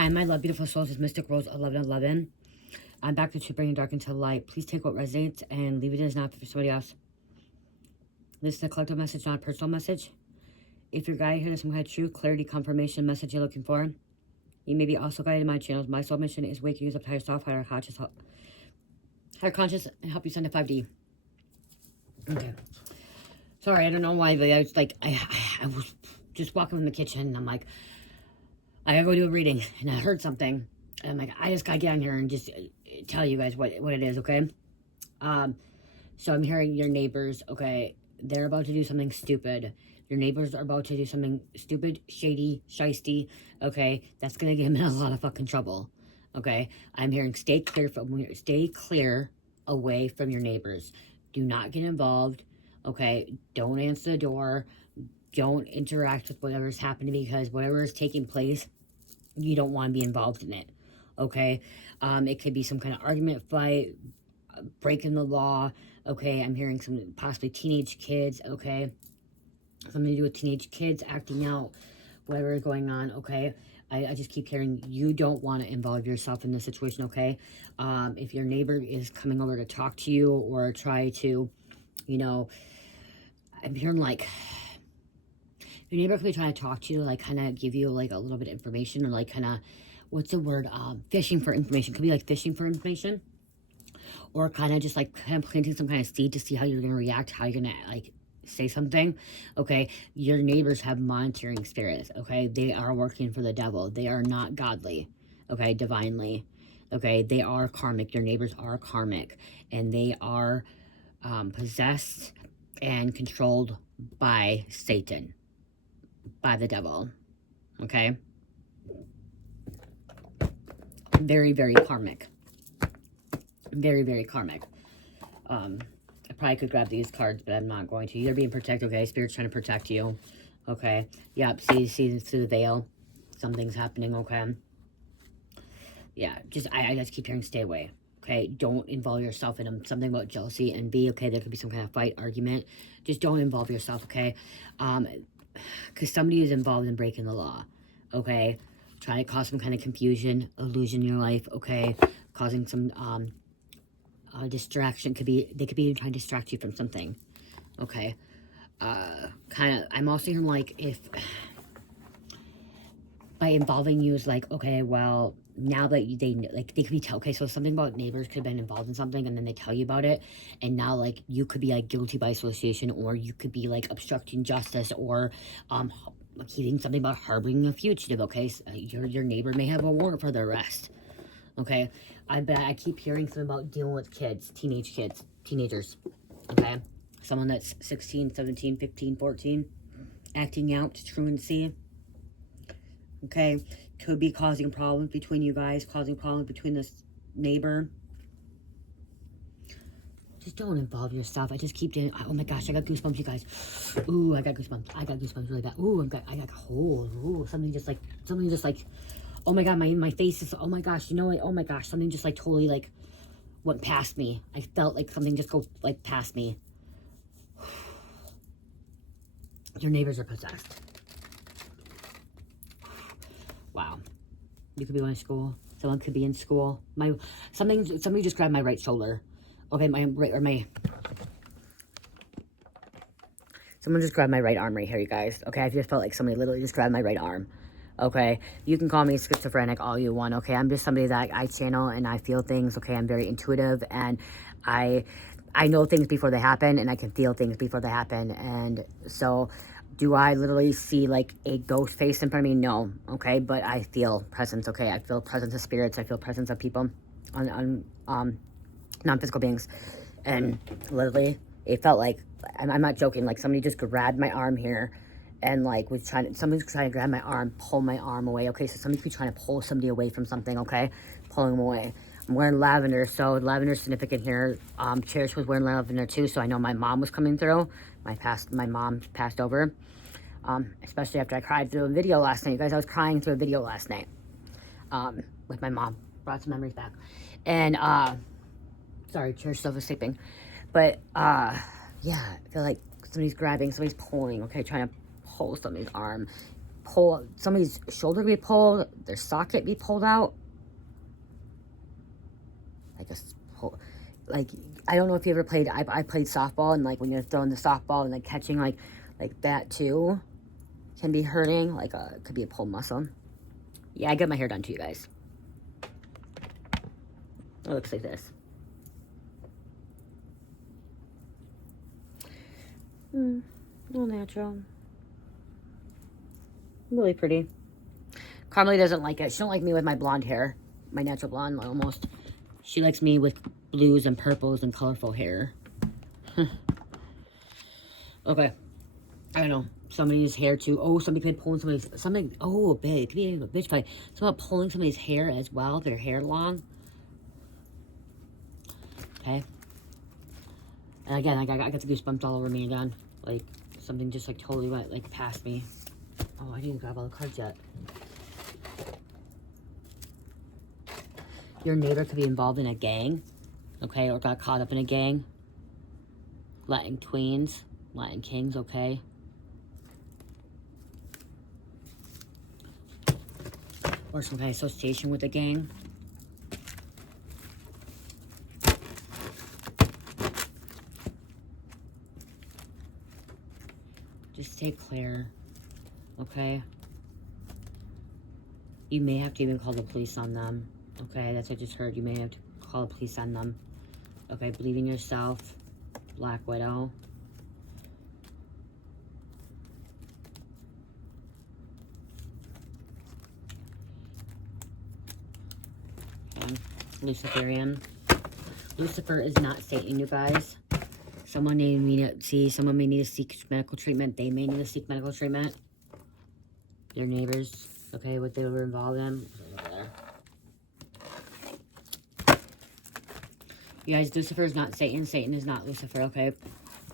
Hi, my love, beautiful souls. It's Mystic Rose 1111. I'm back to bringing dark into light. Please take what resonates and leave it as not for somebody else. This is a collective message, not a personal message. If you're guided here, there's some kind of truth, clarity, confirmation message you're looking for. You may be also guided in my channels. My soul mission is waking you up to higher self, higher conscious, and help you send to 5D. Okay. Sorry, I don't know why, but I was like, I was just walking in the kitchen, and I'm like, I gotta go do a reading, and I heard something, and I'm like, I just gotta get on here and just tell you guys what it is, okay? So I'm hearing your neighbors, okay, they're about to do something stupid. Your neighbors are about to do something stupid, shady, shisty, okay? That's gonna get them in a lot of fucking trouble, okay? I'm hearing stay clear away from your neighbors. Do not get involved, okay? Don't answer the door. Don't interact with whatever's happening, because whatever is taking place, you don't want to be involved in it, okay? It could be some kind of argument, fight, breaking the law, okay? I'm hearing some possibly teenage kids, okay? Something to do with teenage kids acting out, whatever is going on, okay? I just keep hearing you don't want to involve yourself in this situation, okay? If your neighbor is coming over to talk to you or try to, you know, I'm hearing like, your neighbor could be trying to talk to you, like kind of give you like a little bit of information, or like kind of, what's the word, fishing for information. Could be like fishing for information, or kind of just like kind of planting some kind of seed to see how you're going to react, how you're going to like say something, okay? Your neighbors have monitoring spirits, okay? They are working for the devil. They are not godly, okay? Divinely, okay? They are karmic. Your neighbors are karmic, and they are possessed and controlled by Satan, by the devil, okay? Very, very karmic. Very, very karmic. I probably could grab these cards, but I'm not going to. You're being protected, okay? Spirit's trying to protect you, okay? Yep, see through the veil. Something's happening, okay? Yeah, I just keep hearing stay away, okay? Don't involve yourself in something about jealousy, envy, okay? There could be some kind of fight, argument. Just don't involve yourself, okay? Because somebody is involved in breaking the law, okay? Trying to cause some kind of confusion, illusion in your life, okay? Causing some distraction. They could be trying to distract you from something, okay? I'm also hearing like, if by involving you is like, okay, well, now that they could be okay, so something about neighbors could have been involved in something, and then they tell you about it, and now like you could be like guilty by association, or you could be like obstructing justice, or hearing something about harboring a fugitive, okay? So, your neighbor may have a warrant for their arrest, okay? I keep hearing something about dealing with kids, teenagers, okay? Someone that's 16, 17, 15, 14, acting out, truancy, okay? Could be causing problems between you guys, causing problems between this neighbor. Just don't involve yourself. I just keep doing, oh my gosh, I got goosebumps, you guys. Ooh, I got goosebumps really bad. Ooh, I got cold. Ooh, something just like, oh my God, my face is, oh my gosh, you know what? Oh my gosh, something just like totally like went past me. I felt like something just go like past me. Your neighbors are possessed. Wow. You could be going to school. Someone could be in school. Somebody just grabbed my right shoulder. Okay, someone just grabbed my right arm right here, you guys. Okay, I just felt like somebody literally just grabbed my right arm. Okay, you can call me schizophrenic all you want, okay? I'm just somebody that I channel and I feel things, okay? I'm very intuitive, and I know things before they happen, and I can feel things before they happen. And so, do I literally see like a ghost face in front of me? No, okay? But I feel presence, okay? I feel presence of spirits. I feel presence of people on non-physical beings. And literally, it felt like, I'm not joking, like somebody just grabbed my arm here, and like somebody's trying to grab my arm, pull my arm away, okay? So somebody's be trying to pull somebody away from something, okay? Pulling them away. I'm wearing lavender, so lavender's significant here. Cherish was wearing lavender too, so I know my mom was coming through. My mom passed over, especially after I cried through a video last night. You guys, I was crying through a video last night with my mom. Brought some memories back. And, sorry, Cherish still was sleeping. But, yeah, I feel like somebody's grabbing, somebody's pulling, okay? Trying to pull somebody's arm, pull, somebody's shoulder be pulled, their socket be pulled out. Like, I don't know if you ever played, I played softball, and like when you're throwing the softball and like catching, like that too can be hurting. Like, it could be a pulled muscle. Yeah, I got my hair done too, you guys. It looks like this. All natural. Really pretty. Carmelie doesn't like it. She don't like me with my blonde hair. My natural blonde, almost. She likes me with blues and purples and colorful hair. Okay. I don't know. Somebody's hair too. Oh, somebody could be pulling somebody's... Something... Oh, babe. It could be a bitch fight. Someone pulling somebody's hair as well. Their hair long. Okay. And again, I got the goosebumps all over me again. Like, something just like totally went like past me. Oh, I didn't grab all the cards yet. Your neighbor could be involved in a gang, okay, or got caught up in a gang. Latin queens, Latin kings, okay. Or some kind of association with a gang. Just stay clear, okay? You may have to even call the police on them, okay? That's what I just heard. You may have to call the police on them. Okay, believe in yourself. Black Widow. Okay. Luciferian. Lucifer is not Satan, you guys. Someone may need to seek medical treatment. They may need to seek medical treatment. Your neighbors, okay, what they were involved in. You guys, Lucifer is not Satan. Satan is not Lucifer, okay?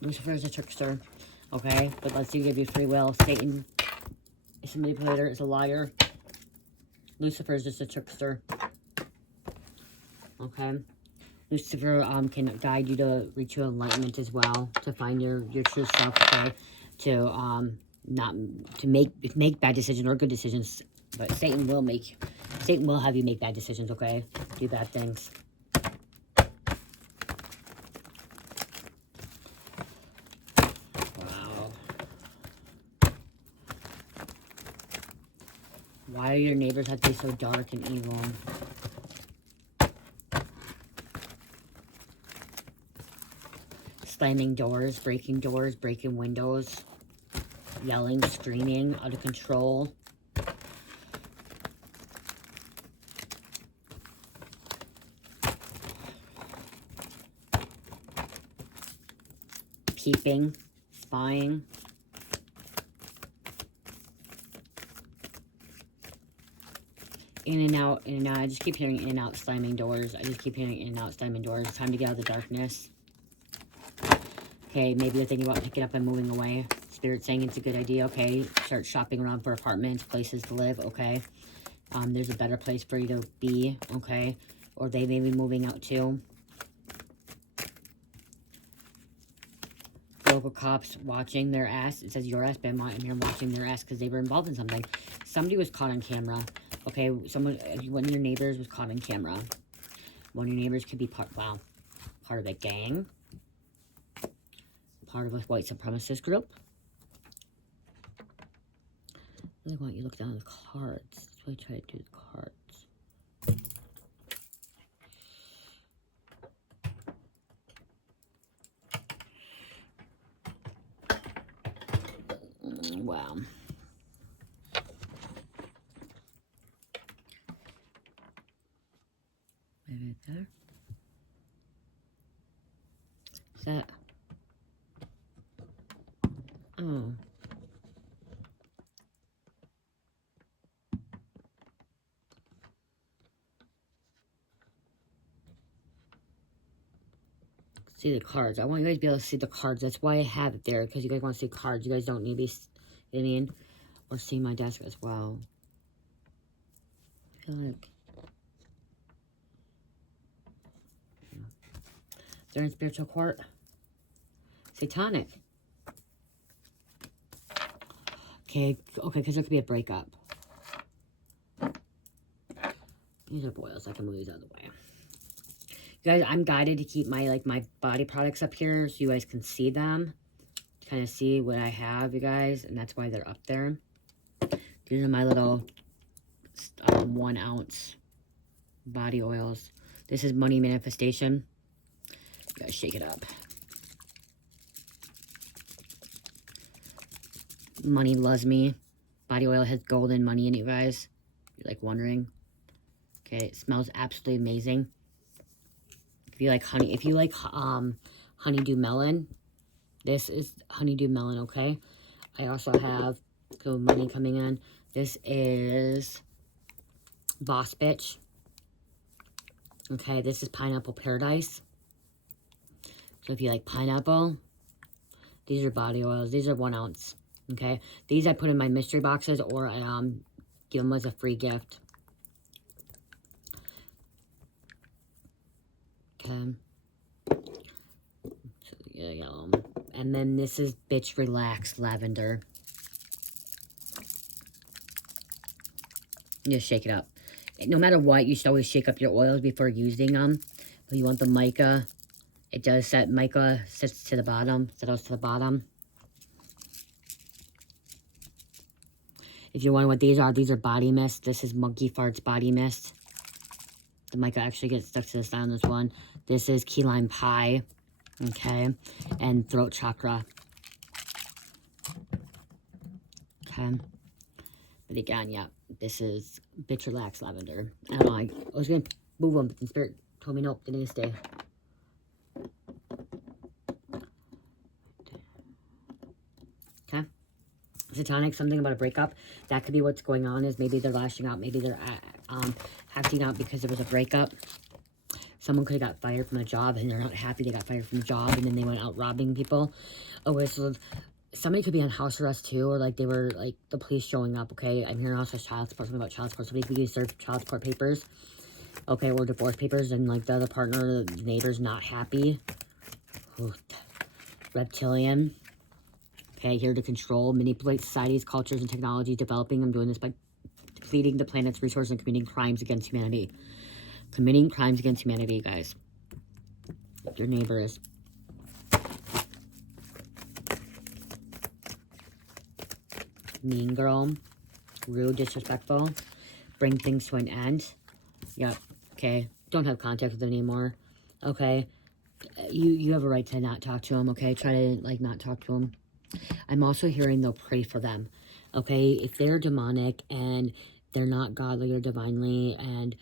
Lucifer is a trickster, okay? But let's see, give you free will. Satan is a manipulator, is a liar. Lucifer is just a trickster, okay? Lucifer can guide you to reach your enlightenment as well, to find your true self, okay? To not to make bad decisions or good decisions, but Satan will have you make bad decisions, okay? Do bad things. Wow. Why do your neighbors have to be so dark and evil? Slamming doors, breaking windows, yelling, screaming, out of control. Peeping, spying. In and out, in and out. I just keep hearing in and out, slamming doors. I just keep hearing in and out, slamming doors. Time to get out of the darkness. Okay, maybe you're thinking about picking up and moving away. Spirit saying it's a good idea, okay? Start shopping around for apartments, places to live, okay? There's a better place for you to be, okay? Or they may be moving out too. Local cops watching their ass. It says your ass, but I'm here watching their ass because they were involved in something. Somebody was caught on camera, okay? One of your neighbors was caught on camera. One of your neighbors could be part of a gang. Part of a white supremacist group. I really want you to look down at the cards. That's why I try to do the cards. Wow. Maybe there. Is that? Oh. See the cards. I want you guys to be able to see the cards. That's why I have it there, because you guys want to see cards. You guys don't need to be, you know what I mean? Or see my desk as well. I feel like they're in spiritual court. Satanic. Okay, because there could be a breakup. These are boils. I can move these out of the way. You guys, I'm guided to keep my my body products up here so you guys can see them. Kind of see what I have, you guys, and that's why they're up there. These are my little 1 ounce body oils. This is money manifestation. You gotta shake it up. Money loves me. Body oil has golden money in it, you guys. You're like wondering. Okay, it smells absolutely amazing. If you like honey, if you like honeydew melon, this is honeydew melon, okay? I also have good money coming in. This is Boss Bitch. Okay, this is Pineapple Paradise. So if you like pineapple, these are body oils. These are 1 ounce. Okay, these I put in my mystery boxes or give them as a free gift. Okay. So, yeah, and then this is Bitch Relax Lavender. Just shake it up. No matter what, you should always shake up your oils before using them. But you want the mica. It does set, mica sits to the bottom, settles to the bottom. If you're wondering what these are body mist. This is Monkey Farts Body Mist. The mica actually gets stuck to the side on this one. This is Key Lime Pie. Okay. And Throat Chakra. Okay. But again, yeah, this is Bitch Relax Lavender. I don't know, I was going to move them, but the spirit told me nope, they need to stay. Okay. Satanic, something about a breakup. That could be what's going on, is maybe they're lashing out, maybe they're acting out because there was a breakup. Someone could have got fired from a job and they're not happy they got fired from a job and then they went out robbing people. Oh, so somebody could be on house arrest too, or like they were like the police showing up. Okay, I'm hearing also child support, something about child support. Somebody could serve child support papers, okay, or divorce papers, and like the other partner, the neighbor's not happy. Ooh, reptilian. Okay, here to control, manipulate societies, cultures, and technology, developing. I'm doing this by depleting the planet's resources and committing crimes against humanity. Committing crimes against humanity, guys. Your neighbor is. Mean girl. Rude, disrespectful. Bring things to an end. Yep. Okay. Don't have contact with them anymore. Okay. You have a right to not talk to them, okay? Try to, like, not talk to them. I'm also hearing they'll pray for them, okay? If they're demonic and they're not godly or divinely and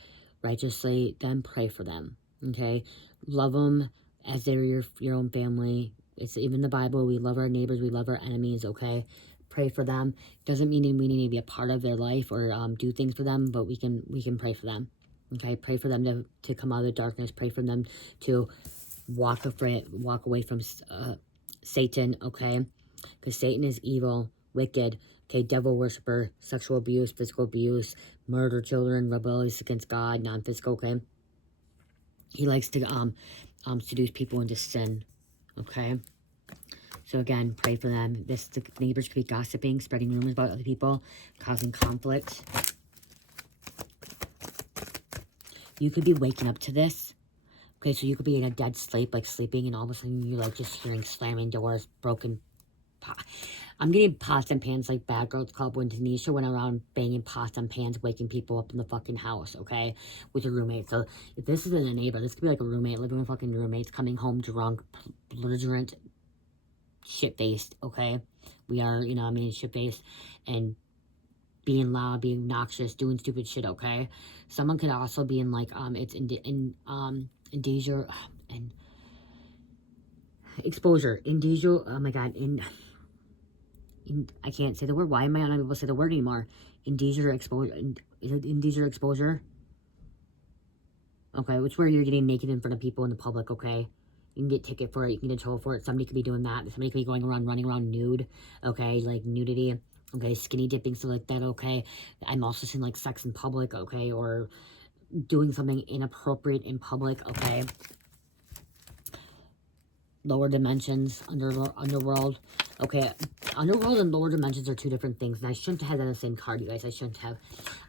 righteously, then pray for them, okay? Love them as they're your own family. It's even the Bible. We love our neighbors. We love our enemies, okay? Pray for them. Doesn't mean we need to be a part of their life or do things for them, but we can pray for them, okay? Pray for them to come out of the darkness. Pray for them to walk away from Satan, okay? Because Satan is evil, wicked, okay, devil worshiper, sexual abuse, physical abuse, murder children, rebellious against God, non-physical, okay? He likes to seduce people into sin, okay? So again, pray for them. The neighbors could be gossiping, spreading rumors about other people, causing conflict. You could be waking up to this. Okay, so you could be in a dead sleep, like sleeping, and all of a sudden you're like just hearing slamming doors, broken pot. I'm getting pots and pans like Bad Girls Club when Tanisha went around banging pots and pans, waking people up in the fucking house, okay, with a roommate. So if this isn't a neighbor, this could be like a roommate, living with fucking roommates, coming home drunk, belligerent, shit-faced, okay? We are, you know, I mean, shit-faced, and being loud, being obnoxious, doing stupid shit, okay? Someone could also be in, like, it's in danger, and exposure, in danger, oh my god, I can't say the word. Why am I not able to say the word anymore? Indeezer exposure. Is it indeezer exposure? Okay, which where you're getting naked in front of people in the public, okay? You can get ticket for it. You can get in trouble for it. Somebody could be doing that. Somebody could be running around nude, okay? Like nudity, okay? Skinny dipping, stuff like that, okay? I'm also seeing like sex in public, okay? Or doing something inappropriate in public, okay? Lower dimensions, underworld. Okay, underworld and lower dimensions are two different things, and I shouldn't have had that in the same card, you guys. I shouldn't have.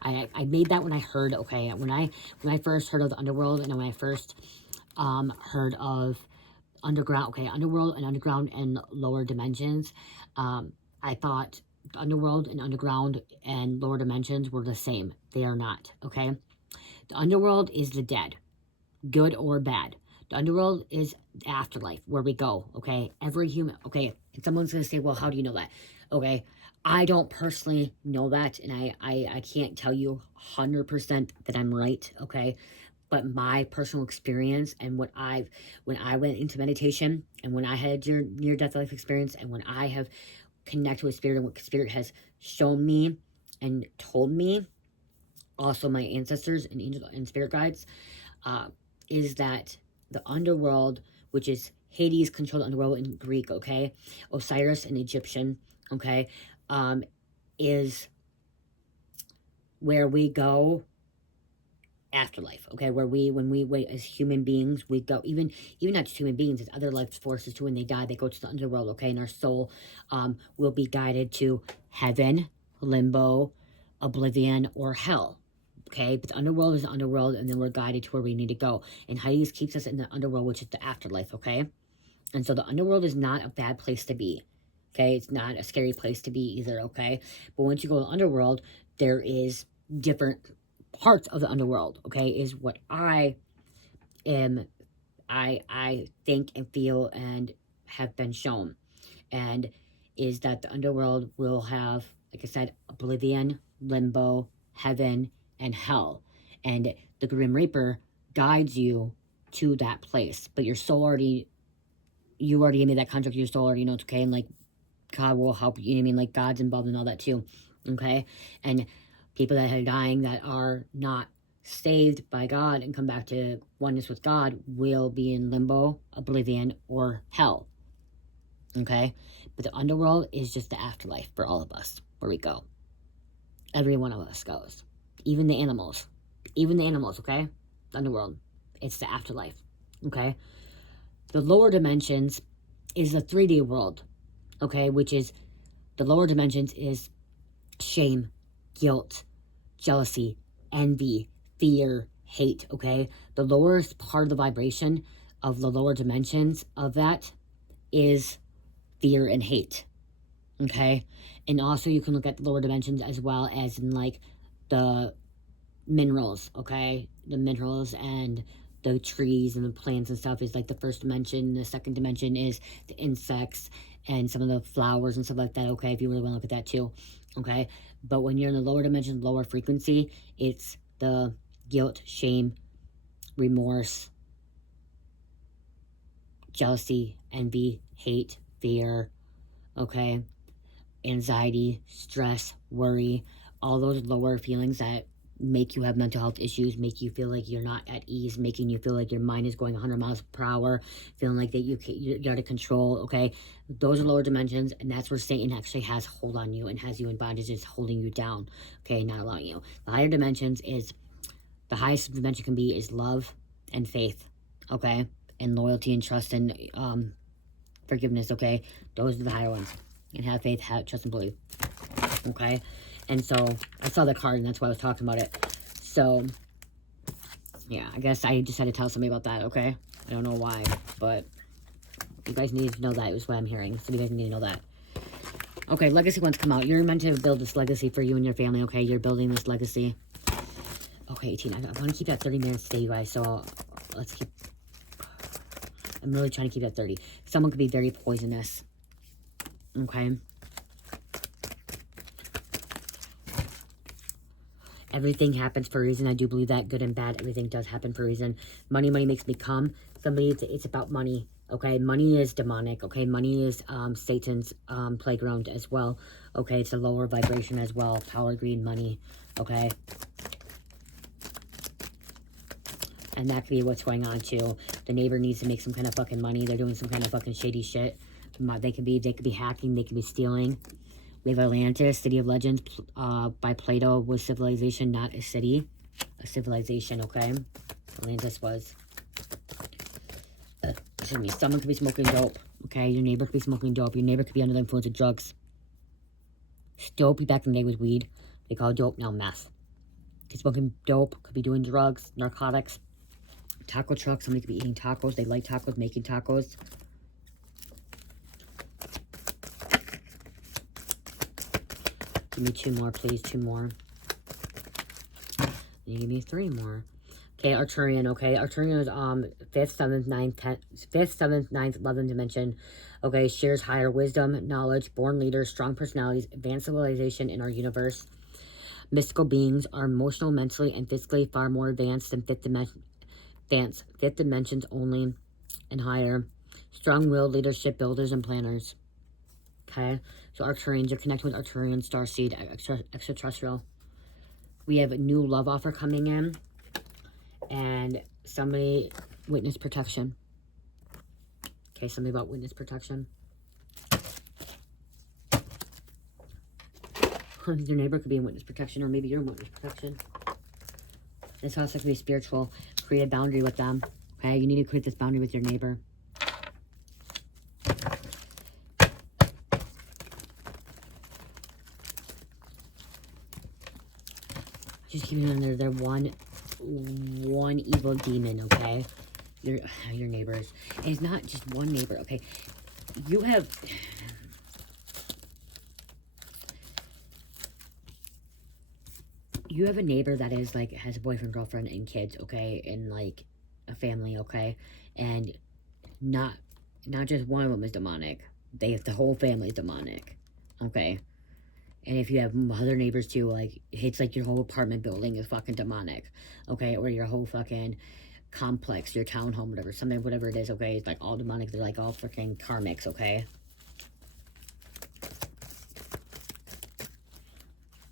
I made that when I heard, okay, when I first heard of the underworld, and when I first heard of underground, okay, underworld and underground and lower dimensions. I thought the underworld and underground and lower dimensions were the same. They are not, okay? The underworld is the dead, good or bad. The underworld is the afterlife, where we go, okay? Every human, okay? And someone's going to say, well, how do you know that? Okay, I don't personally know that, and I can't tell you 100% that I'm right, okay? But my personal experience and when I went into meditation and when I had your near-death life experience and when I have connected with spirit and what spirit has shown me and told me, also my ancestors and angel and spirit guides, is that the underworld, which is Hades controlled underworld in Greek, okay, Osiris in Egyptian, okay, is where we go afterlife, okay, where when we wait as human beings, we go, even not just human beings, as other life forces too. When they die, they go to the underworld, okay, and our soul will be guided to heaven, limbo, oblivion, or hell, okay. But the underworld is the underworld, and then we're guided to where we need to go, and Hades keeps us in the underworld, which is the afterlife, okay. And so the underworld is not a bad place to be, okay. It's not a scary place to be either, okay. But once you go to the underworld, there is different parts of the underworld, okay, is what I am, I think and feel and have been shown, and is that the underworld will have, like I said, oblivion, limbo, heaven, and hell, and the Grim Reaper guides you to that place, but your soul already, you already gave me that contract, your soul already knows, okay, and like God will help you, know what I mean, like God's involved in all that too, okay, and people that are dying that are not saved by God and come back to oneness with God will be in limbo, oblivion, or hell, okay, but the underworld is just the afterlife for all of us, where we go, every one of us goes, even the animals, okay, the underworld, it's the afterlife, okay. The lower dimensions is the 3D world, okay, which is, the lower dimensions is shame, guilt, jealousy, envy, fear, hate, okay? The lowest part of the vibration of the lower dimensions of that is fear and hate, okay? And also you can look at the lower dimensions as well as in like the minerals, okay? The minerals and the trees and the plants and stuff is like the first dimension. The second dimension is the insects and some of the flowers and stuff like that, okay, if you really want to look at that too, okay. But when you're in the lower dimension, lower frequency, it's the guilt, shame, remorse, jealousy, envy, hate, fear, okay, anxiety, stress, worry, all those lower feelings that make you have mental health issues, make you feel like you're not at ease, making you feel like your mind is going 100 miles per hour, feeling like that you're out of control, okay? Those are lower dimensions, and that's where Satan actually has hold on you and has you in bondage, is holding you down, okay, not allowing you. The higher dimensions is, the highest dimension can be is love and faith, okay? And loyalty and trust and forgiveness, okay? Those are the higher ones. And have faith, have trust and believe, okay? And so I saw the card, and that's why I was talking about it. So yeah, I guess I just had to tell somebody about that, okay? I don't know why, but you guys need to know that. It was what I'm hearing, so you guys need to know that. Okay, legacy ones come out. You're meant to build this legacy for you and your family, okay? You're building this legacy. Okay, 18. I want to keep that 30 minutes today, you guys, so let's keep... I'm really trying to keep that 30. Someone could be very poisonous, okay? Everything happens for a reason. I do believe that, good and bad, everything does happen for a reason. Money makes me come. Somebody, it's about money, okay? Money is demonic, okay? Money is Satan's playground as well, okay? It's a lower vibration as well. Power, greed, money, okay? And that could be what's going on too. The neighbor needs to make some kind of fucking money. They're doing some kind of fucking shady shit. They could be hacking. They could be stealing. We have Atlantis, City of Legends, by Plato, was civilization, not a city. A civilization, okay? Atlantis was. Excuse me. Someone could be smoking dope, Okay, your neighbor could be smoking dope. Your neighbor could be under the influence of drugs. Dope, back in the day was weed. They call dope now meth. Could smoking dope, could be doing drugs, narcotics. Taco truck, somebody could be eating tacos. They like tacos, making tacos. Give me 2 more, please. 2 more. You give me 3 more. Okay, Arcturian, okay? Arcturian is 5th, 7th, 9th, 10th, 5th, 7th, 9th, 11th dimension. Okay, shares higher wisdom, knowledge, born leaders, strong personalities, advanced civilization in our universe. Mystical beings are emotional, mentally, and physically far more advanced than 5th dimensions only and higher. Strong-willed leadership builders and planners. Okay, so Arcturians, you're connecting with Arcturian, starseed, extraterrestrial. We have a new love offer coming in. And somebody, witness protection. Okay, something about witness protection. Your neighbor could be in witness protection, or maybe you're in witness protection. This also could be spiritual. Create a boundary with them. Okay, you need to create this boundary with your neighbor. Just keep it in there. They're one evil demon, okay? Your neighbors. And it's not just one neighbor, okay? You have a neighbor that is like has a boyfriend, girlfriend, and kids, okay? And like a family, okay? And not just one of them is demonic. The whole family is demonic, okay? And if you have other neighbors too, like, it's like your whole apartment building is fucking demonic, okay? Or your whole fucking complex, your townhome, whatever it is, okay? It's like all demonic. They're like all freaking karmics, okay?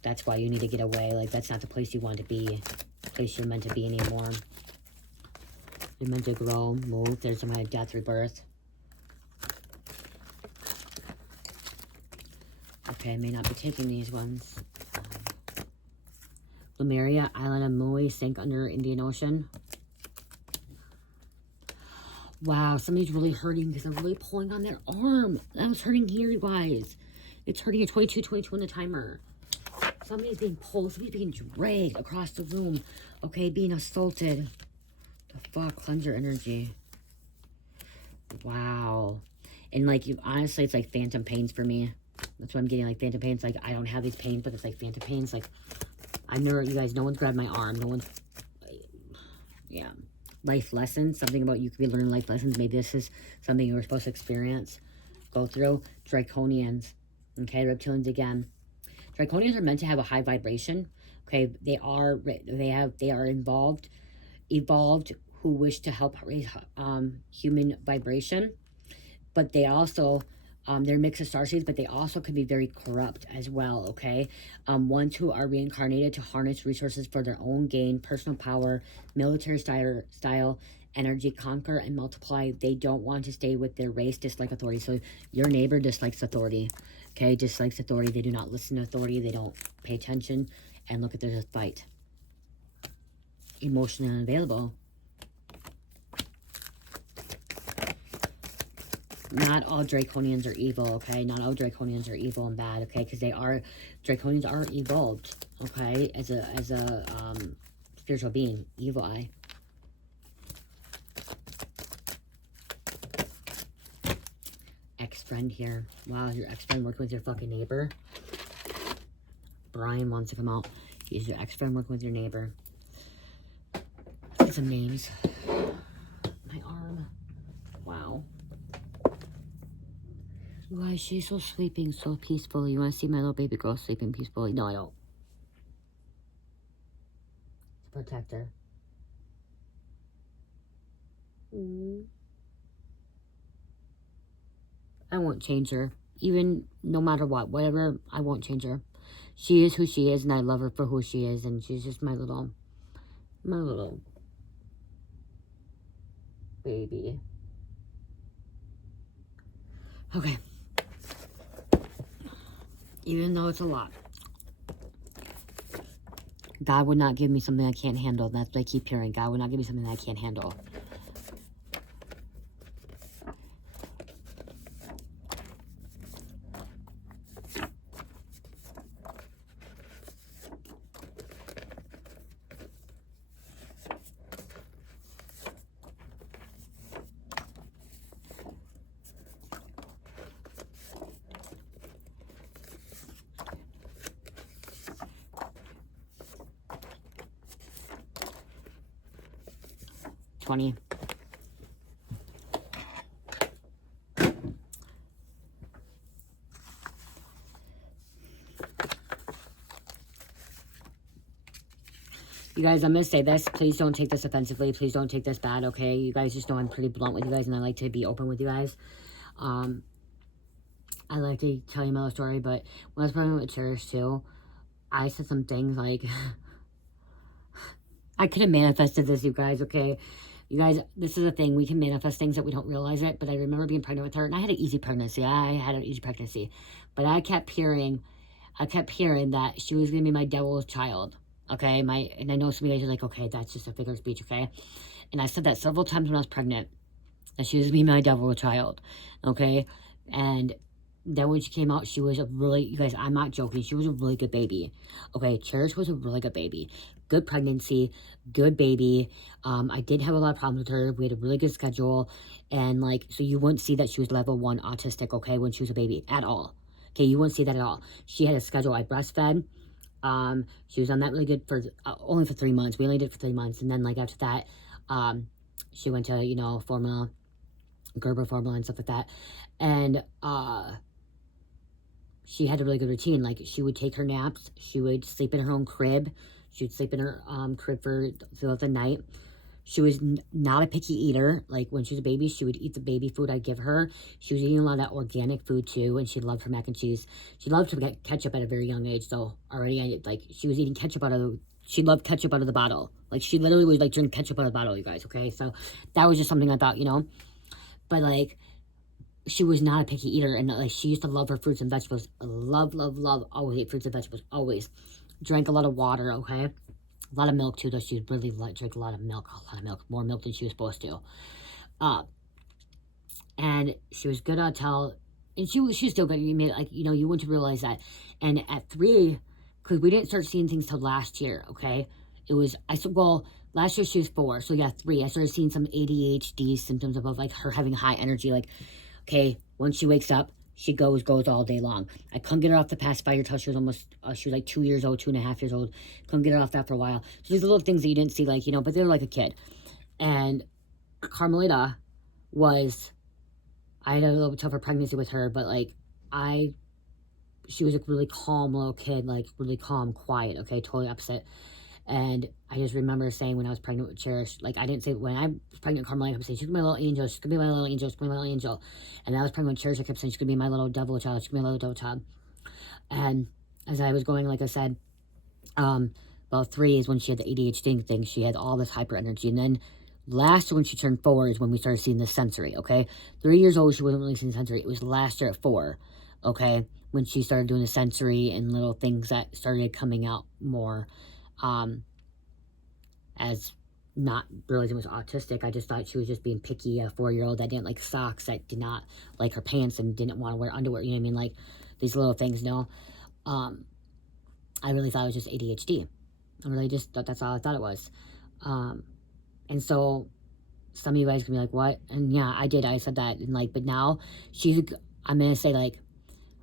That's why you need to get away. Like, that's not the place you want to be. The place you're meant to be anymore. You're meant to grow, move. There's some kind of death, rebirth. Okay, I may not be taking these ones. Lemuria, Island of Maui, sink under Indian Ocean. Wow, somebody's really hurting because they're really pulling on their arm. That was hurting here, you guys. It's hurting at 22 on the timer. Somebody's being pulled. Somebody's being dragged across the room. Okay, being assaulted. The fuck? Cleanse your energy. Wow. And like, honestly, it's like phantom pains for me. That's what I'm getting, like phantom pains. Like, I don't have these pains, but it's like phantom pains. Like, I know you guys, no one's grabbed my arm. No one's, yeah. Life lessons. Something about you could be learning life lessons. Maybe this is something you were supposed to experience. Go through. Draconians. Okay, reptilians again. Draconians are meant to have a high vibration. Okay, they are evolved who wish to help raise human vibration, but they also they're a mix of starseeds, but they also can be very corrupt as well, okay? Ones who are reincarnated to harness resources for their own gain, personal power, military style, energy, conquer and multiply. They don't want to stay with their race, dislike authority. So your neighbor dislikes authority, okay? Dislikes authority. They do not listen to authority. They don't pay attention. And look at there's a fight. Emotionally unavailable. Not all Draconians are evil, okay? Not all Draconians are evil and bad, okay? Because Draconians are evolved, okay? As a spiritual being, evil eye. Ex-friend here. Wow, your ex-friend working with your fucking neighbor. Brian wants to come out. He's your ex-friend working with your neighbor. Get some names. My arm. Wow. Why, she's so sleeping so peacefully. You want to see my little baby girl sleeping peacefully? No, I don't. It's a protector. I won't change her. Even no matter what. Whatever, I won't change her. She is who she is, and I love her for who she is. And she's just my little baby. Okay. Even though it's a lot. God would not give me something I can't handle. That's what I keep hearing. God would not give me something that I can't handle. 20. You guys, I'm going to say this. Please don't take this offensively. Please don't take this bad, okay? You guys just know I'm pretty blunt with you guys, and I like to be open with you guys. I like to tell you my little story, but when I was pregnant with Cherish, too, I said some things like... I could have manifested this, you guys, okay? You guys, this is a thing. We can manifest things that we don't realize it, but I remember being pregnant with her, and I had an easy pregnancy. But I kept hearing that she was going to be my devil's child. Okay, and I know some of you guys are like, okay, that's just a figure of speech, okay? And I said that several times when I was pregnant, that she was going to be my devil child, okay? And then when she came out, she was a really, you guys, I'm not joking, she was a really good baby, okay? Cherish was a really good baby. Good pregnancy, good baby. I didn't have a lot of problems with her. We had a really good schedule, and like, so you wouldn't see that she was level 1 autistic, okay, when she was a baby, at all. Okay, you wouldn't see that at all. She had a schedule. I breastfed. She was on that really good for only for 3 months. We only did it for 3 months, and then like after that, she went to, you know, formula, Gerber formula and stuff like that, and she had a really good routine. Like, she would take her naps. She would sleep in her own crib. She would sleep in her crib throughout the night. She was not a picky eater. Like, when she was a baby, she would eat the baby food I'd give her. She was eating a lot of that organic food, too, and she loved her mac and cheese. She loved to get ketchup at a very young age, though. Already, she was eating ketchup she loved ketchup out of the bottle. Like, she literally would, like, drink ketchup out of the bottle, you guys, okay? So, that was just something I thought, you know? But, like, she was not a picky eater, and, like, she used to love her fruits and vegetables. Love, always ate fruits and vegetables, always. Drank a lot of water, okay? A lot of milk, too, though. She really drank a lot of milk. More milk than she was supposed to. And she was good on tell. And she was still good. You made, like, you know, you wouldn't realize that. And at 3, because we didn't start seeing things till last year, okay? It was, last year she was 4. So, yeah, 3. I started seeing some ADHD symptoms of, like, her having high energy. Like, okay, once she wakes up, she goes all day long. I couldn't get her off the pacifier till she was almost, she was like 2 years old, 2.5 years old. Couldn't get her off that for a while. So these little things that you didn't see, like, you know, but they were like a kid. And Carmelita I had a little tougher pregnancy with her, but like, she was a really calm little kid, like really calm, quiet, okay, totally opposite. And I just remember saying when I was pregnant with Cherish, like, I didn't say, when I was pregnant with Carmelita, I kept saying, she's gonna be my little angel, she's gonna be my little angel, she's gonna be my little angel. And I was pregnant with Cherish, I kept saying, she's gonna be my little devil child, she's gonna be my little devil child. And as I was going, like I said, about 3 is when she had the ADHD thing, she had all this hyper energy. And then last year when she turned 4 is when we started seeing the sensory, okay? 3 years old, she wasn't really seeing sensory. It was last year at 4, okay, when she started doing the sensory and little things that started coming out more, as not realizing it was autistic. I just thought she was just being picky, a 4-year-old that didn't like socks, that did not like her pants and didn't want to wear underwear, you know what I mean? Like, these little things, no. I really thought it was just ADHD. I really just thought that's all I thought it was. And so some of you guys can be like, what? And yeah, I did. I said that. And like, but now I'm going to say, like,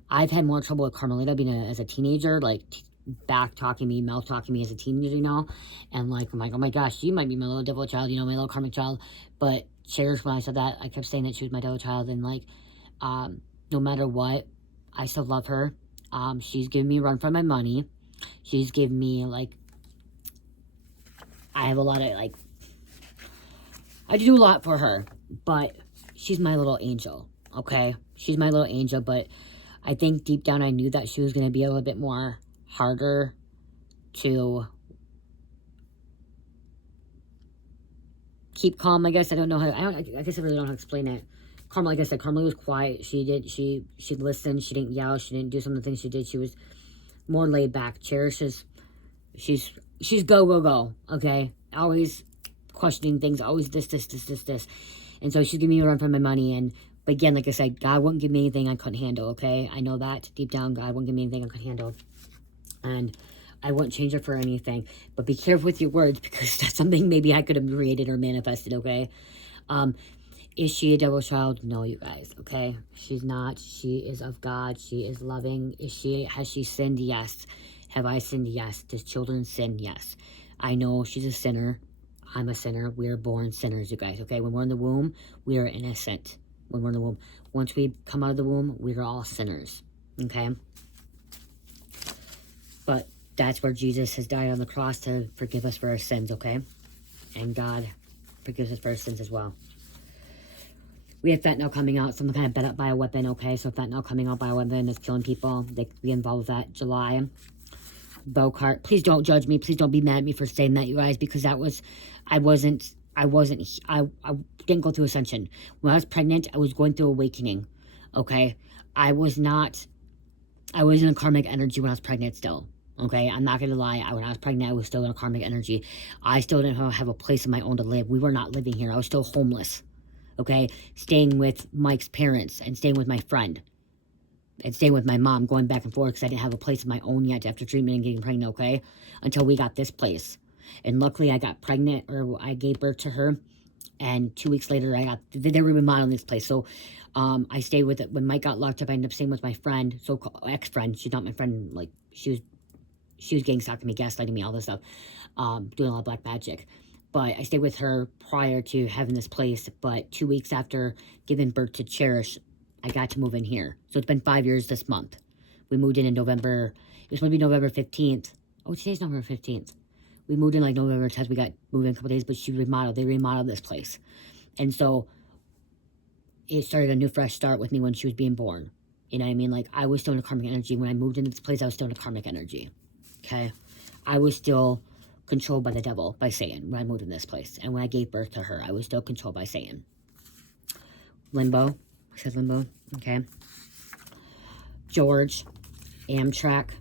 I've had more trouble with Carmelita being as a teenager, like back talking me, mouth talking me as a teenager, you know? And like, I'm like, oh my gosh, she might be my little devil child, you know, my little karmic child. But Cherish, when I said that, I kept saying that she was my devil child. And like, no matter what, I still love her. She's given me a run for my money. She's given me, like, I have a lot of, like, I do a lot for her, but she's my little angel, okay? She's my little angel, but I think deep down I knew that she was going to be a little bit more harder to keep calm, I guess. I guess I really don't know how to explain it. Carmel, like I said, Carmel was quiet. She listened. She didn't yell. She didn't do some of the things she did. She was more laid back. Cherish is, she's go, okay? Always questioning things, always this. And so she's giving me a run for my money. But again, like I said, God wouldn't give me anything I couldn't handle, okay? I know that deep down, God wouldn't give me anything I couldn't handle. And I wouldn't change it for anything. But be careful with your words, because that's something maybe I could have created or manifested, okay? Is she a devil child? No, you guys, okay? She's not. She is of God. She is loving. Has she sinned? Yes. Have I sinned? Yes. Does children sin? Yes. I know she's a sinner. I'm a sinner. We are born sinners, you guys, okay? When we're in the womb, we are innocent. When we're in the womb. Once we come out of the womb, we are all sinners, okay? But that's where Jesus has died on the cross to forgive us for our sins, okay? And God forgives us for our sins as well. We have fentanyl coming out, some kind of bioweapon, okay? So fentanyl coming out, bioweapon is killing people. They could be involved with that. July. Bocart. Please don't judge me. Please don't be mad at me for saying that, you guys, because that was, I didn't go through ascension. When I was pregnant, I was going through awakening, okay? I was in a karmic energy when I was pregnant still, okay? I'm not going to lie. When I was pregnant, I was still in a karmic energy. I still didn't have a place of my own to live. We were not living here. I was still homeless, okay? Staying with Mike's parents and staying with my friend. And staying with my mom, going back and forth because I didn't have a place of my own yet after treatment and getting pregnant, okay? Until we got this place. And luckily I got pregnant, or I gave birth to her. And 2 weeks later, they were remodeling this place. So I stayed with it. When Mike got locked up, I ended up staying with my friend, so-called ex-friend. She's not my friend. Like, she was gang stalking me, gaslighting me, all this stuff. Doing a lot of black magic. But I stayed with her prior to having this place. But 2 weeks after giving birth to Cherish, I got to move in here. So it's been 5 years this month. We moved in November. It was supposed to be November 15th. Oh, today's November 15th. We moved in like November 10th. We got moved in a couple days, but they remodeled this place. And so it started a new fresh start with me when she was being born. You know what I mean? Like, I was still in a karmic energy. When I moved into this place, I was still in a karmic energy. Okay? I was still controlled by the devil, by Satan, when I moved in this place. And when I gave birth to her, I was still controlled by Satan. Limbo. It says limbo. Okay. George. Amtrak.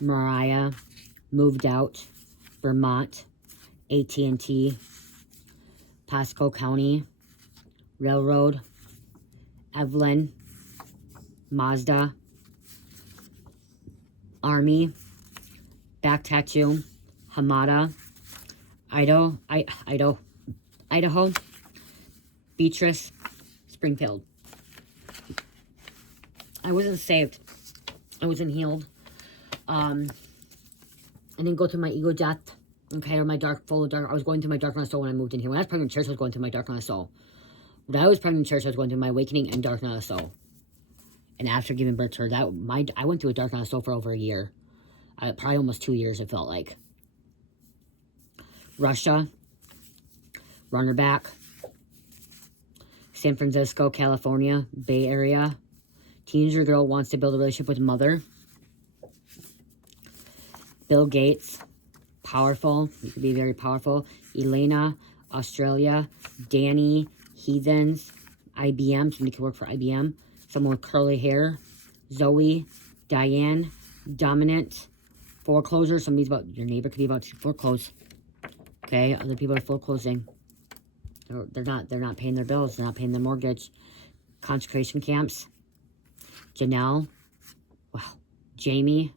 Mariah. Moved out. Vermont. AT&T. Pasco County. Railroad. Evelyn. Mazda. Army. Back tattoo. Hamada. Idaho. Beatrice. Springfield. I wasn't saved. I wasn't healed. I didn't go through my ego death. Okay, or my dark, full of dark. I was going through my dark night of soul when I moved in here. When I was pregnant in church, I was going through my dark night of soul. When I was pregnant in church, I was going through my awakening and dark night of soul. And after giving birth to her, I went through a dark night of soul for over a year. Probably almost 2 years, it felt like. Russia. Runner back. San Francisco, California, Bay Area. Teenager girl wants to build a relationship with mother. Bill Gates, powerful. You could be very powerful. Elena, Australia. Danny, heathens. IBM, somebody could work for IBM. Someone with curly hair. Zoe, Diane, dominant. Foreclosure, somebody's about, your neighbor could be about to foreclose. Okay, other people are foreclosing. They're not paying their bills. They're not paying their mortgage. Concentration camps. Janelle. Wow. Jamie.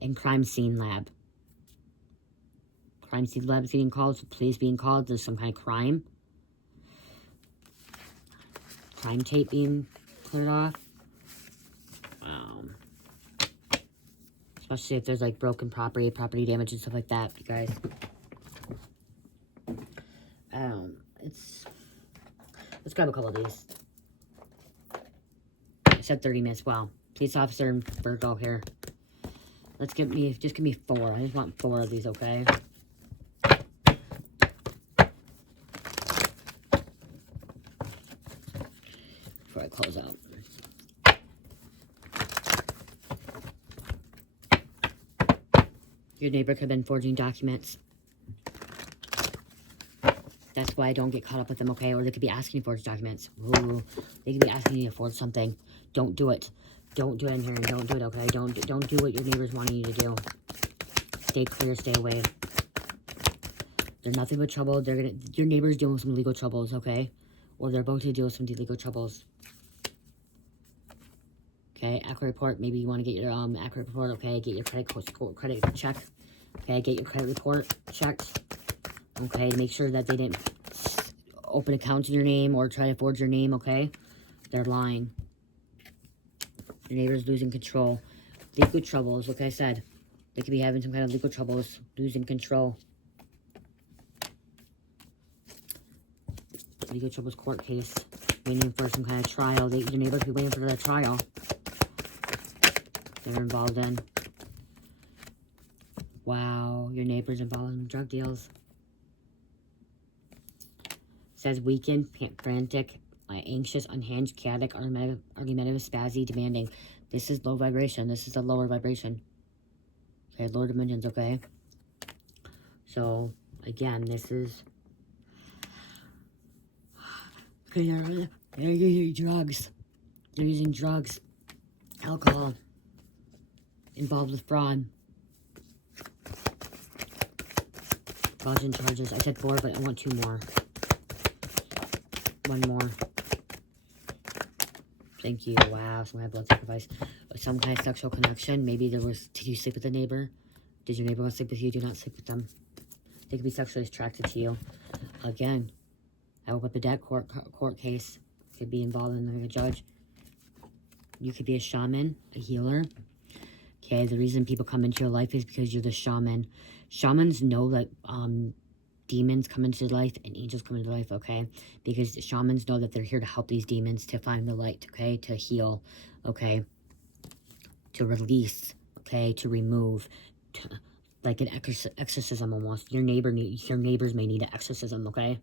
And crime scene lab. Crime scene lab is being called. So police being called. There's some kind of crime. Crime tape being cleared off. Especially if there's like broken property damage and stuff like that, you guys. Let's grab a couple of these. I said 30 minutes. Wow. Police officer and Virgo here. Just give me 4. I just want 4 of these, okay? Before I close out. Your neighbor could have been forging documents. That's why I don't get caught up with them, okay? Or they could be asking you to forge documents. Ooh, they could be asking you to forge something. Don't do it. Don't do it in here. Don't do it, okay? Don't do what your neighbor's wanting you to do. Stay clear. Stay away. They're nothing but trouble. Your neighbor's dealing with some legal troubles, okay? Or they're about to deal with some legal troubles. Okay, accurate report. Maybe you want to get your accurate report, okay? Get your credit check. Okay, get your credit report checked. Okay, to make sure that they didn't open accounts in your name or try to forge your name, okay? They're lying. Your neighbor's losing control. Legal troubles, like I said. They could be having some kind of legal troubles, losing control. legal troubles, court case, waiting for some kind of trial. Your neighbor could be waiting for their trial they're involved in. Wow, your neighbor's involved in drug deals. Says weakened, frantic, anxious, unhinged, chaotic, argumentative, spazzy, demanding. This is low vibration. This is a lower vibration. Okay, lower dimensions, okay? So, again, this is... Okay, they're using drugs. They're using drugs, alcohol, involved with fraud. Fraudulent charges. I said 4, but I want 2 more. 1 more. Thank you. Wow, some kind of blood sacrifice. Some kind of sexual connection. Maybe there was... Did you sleep with the neighbor? Did your neighbor want to sleep with you? Do not sleep with them. They could be sexually attracted to you. Again, I woke up a dead court case. Could be involved in the judge. You could be a shaman, a healer. Okay, the reason people come into your life is because you're the shaman. Shamans know that demons come into life and angels come into life, okay? Because shamans know that they're here to help these demons to find the light, okay? To heal, okay? To release, okay? To remove, like an exorcism almost. Your neighbors may need an exorcism, okay?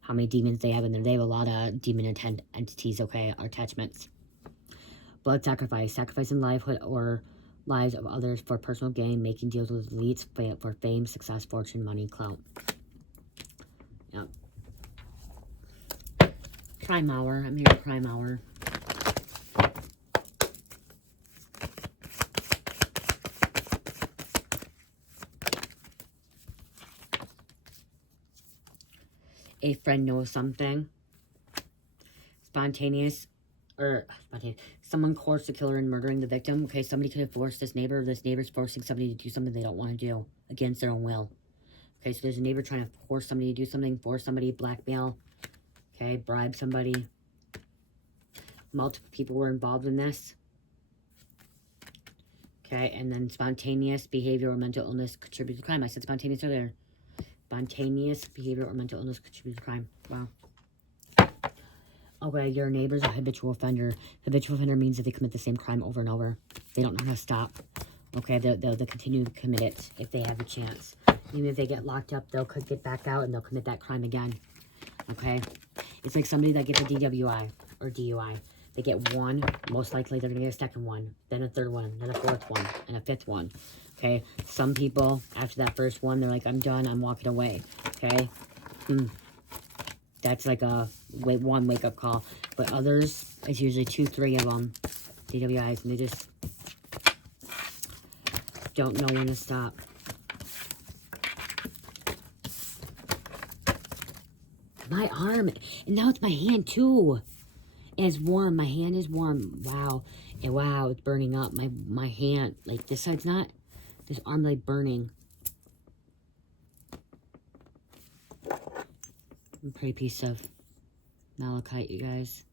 How many demons they have in there? They have a lot of demon entities, okay? Or attachments. Blood sacrifice. Sacrificing livelihood or lives of others for personal gain. Making deals with elites for fame, success, fortune, money, clout. Yep. Crime hour. I'm here at crime hour. A friend knows something. Spontaneous. Someone coerced the killer in murdering the victim. Okay, somebody could have forced this neighbor. This neighbor's forcing somebody to do something they don't want to do against their own will. Okay, so there's a neighbor trying to force somebody to do something, force somebody, blackmail. Okay, bribe somebody. Multiple people were involved in this. Okay, and then spontaneous behavior or mental illness contributes to crime. I said spontaneous earlier. Spontaneous behavior or mental illness contributes to crime. Wow. Okay, your neighbor's a habitual offender. Habitual offender means that they commit the same crime over and over. They don't know how to stop. Okay, they'll continue to commit it if they have a chance. Even if they get locked up, they'll get back out and they'll commit that crime again. Okay? It's like somebody that gets a DWI or DUI. They get one, most likely they're going to get a second one, then a third one, then a fourth one, and a fifth one. Okay? Some people, after that first one, they're like, I'm done, I'm walking away. Okay? That's like a one wake-up call. But others, it's usually 2, 3 of them, DWIs, and they just don't know when to stop. My arm, and now it's my hand too. It's warm, my hand is warm. Wow, and wow, it's burning up. My hand, like this side's not, this arm like burning. A pretty piece of malachite, you guys.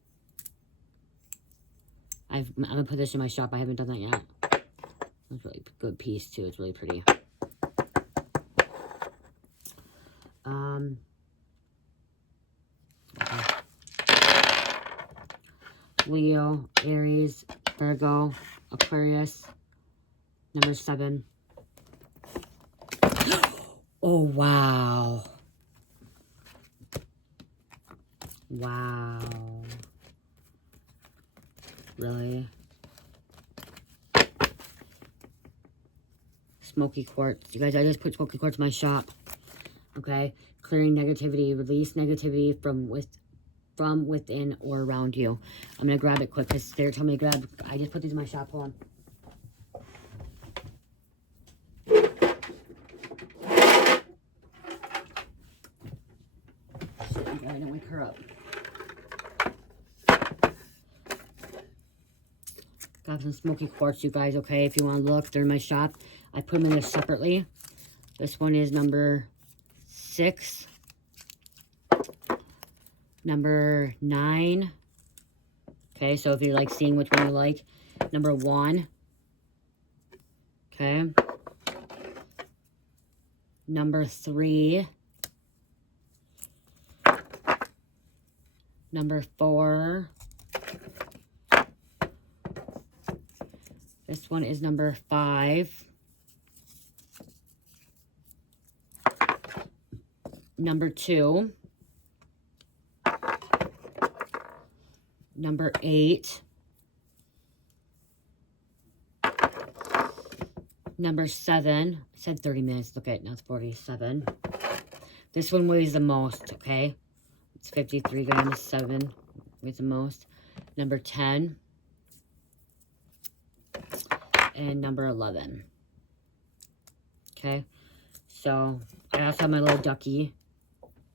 I'm gonna put this in my shop. I haven't done that yet. It's a really good piece too. It's really pretty. Okay. Leo, Aries, Virgo, Aquarius, number 7. Oh, wow. Wow. Really? Smoky quartz. You guys, I just put smoky quartz in my shop. Okay? Clearing negativity. Release negativity from within or around you. I'm going to grab it quick because they're telling me to grab. I just put these in my shop. Hold on. Shit, I didn't wake her up. Got some smoky quartz, you guys, okay? If you want to look, they're in my shop. I put them in there separately. This one is number 6. Number 9. Okay, so if you're like seeing which one you like. Number 1. Okay. Number 3. number 4. This one is number 5. Number 2. Number 8. Number 7. I said 30 minutes. Look at it. Now it's 47. This one weighs the most, okay? It's 53 grams. 7 weighs the most. Number 10. And number 11. Okay? So, I also have my little ducky.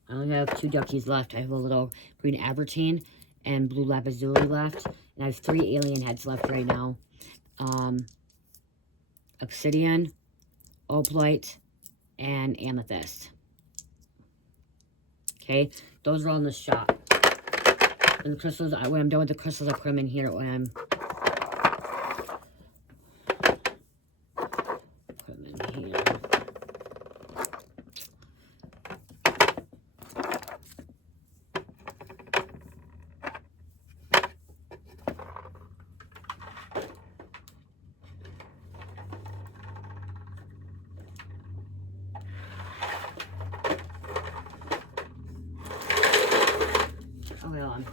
I only have 2 duckies left. I have a little green abertine and blue lapazuli left. And I have 3 alien heads left right now. Obsidian, opalite, and amethyst. Okay, those are all in the shop. And the crystals, when I'm done with the crystals, I put them in here when I'm... Put them in here. Okay, on.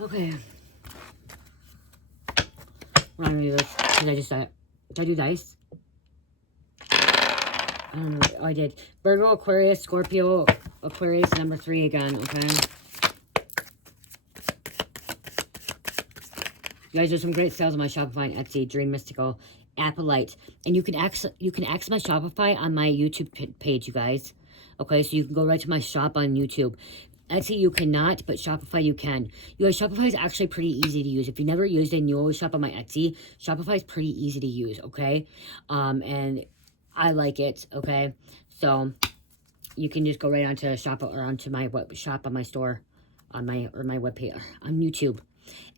Okay. We're not gonna do this. Did I just did I do dice? I don't know. Oh, I did. Virgo, Aquarius, Scorpio, Aquarius, number 3 again, okay? You guys, there's some great sales on my Shopify and Etsy, Dream Mystical, Appolite. And you can access my Shopify on my YouTube page, you guys. Okay, so you can go right to my shop on YouTube. Etsy you cannot, but Shopify you can. You guys, Shopify is actually pretty easy to use. If you never used it and you always shop on my Etsy, Shopify is pretty easy to use, okay? And I like it, okay? So you can just go right onto shop or onto my shop on my store, on my webpage on YouTube.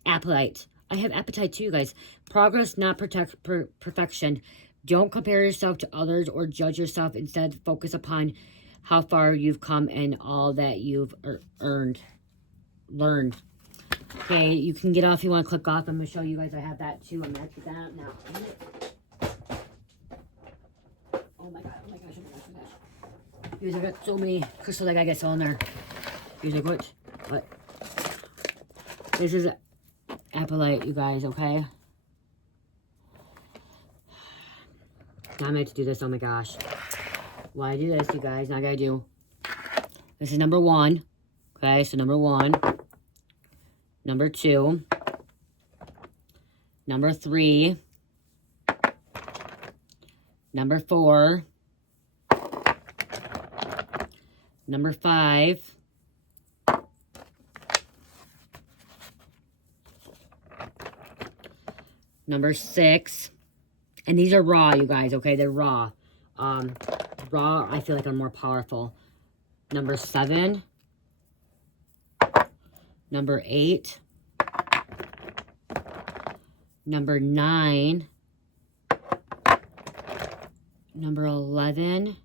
Appetite. I have appetite too, you guys. Progress, not perfection. Don't compare yourself to others or judge yourself. Instead, focus upon how far you've come and all that you've learned. Okay, you can get off if you want to click off. I'm going to show you guys I have that too. I'm going to get that out now. Oh my god, oh my gosh, oh my gosh, oh my gosh. Because I got so many crystals I gotta get on there. He's like, what? This is Appolite, you guys, okay? Now I'm going to do this, oh my gosh. Why I do this, you guys, now I gotta do. This is number 1. Okay, so number 1. Number 2. Number 3. Number 4. Number 5. Number 6. And these are raw, you guys, okay? They're raw. Raw, I feel like I'm more powerful. Number 7. Number 8. Number 9. Number 11.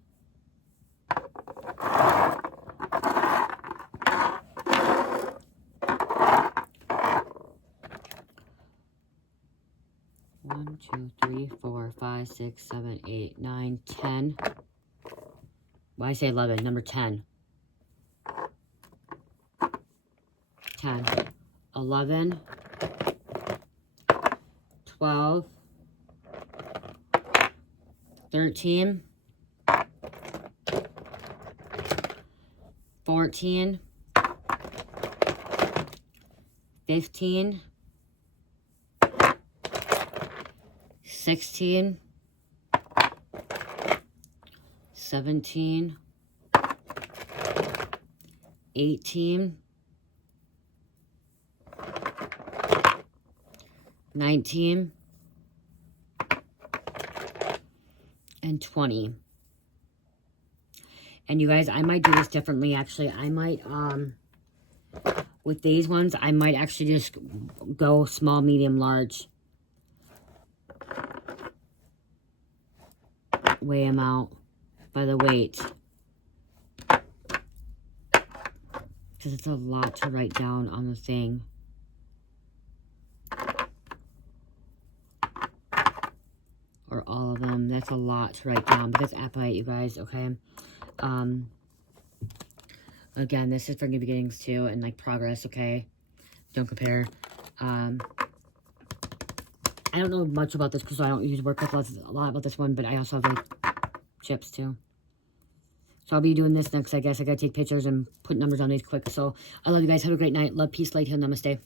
One, 2, 3, 4, 5, 6, 7, 8, 9, 10. Why I say 11? Number 10. 10. 11. 12. 13. 14. 15. 16. 17. 18. 19. And 20. And you guys, I might do this differently, actually. I might, with these ones, I might actually just go small, medium, large. weigh them out by the weight. Because it's a lot to write down on the thing. Or all of them. That's a lot to write down. But that's appetite, you guys, okay? Again, this is for new beginnings too, and like progress, okay? Don't compare. I don't know much about this because I don't use work with a lot about this one, but I also have like chips too. So I'll be doing this next, I guess. I gotta take pictures and put numbers on these quick. So I love you guys. Have a great night. Love, peace, light, heal, namaste.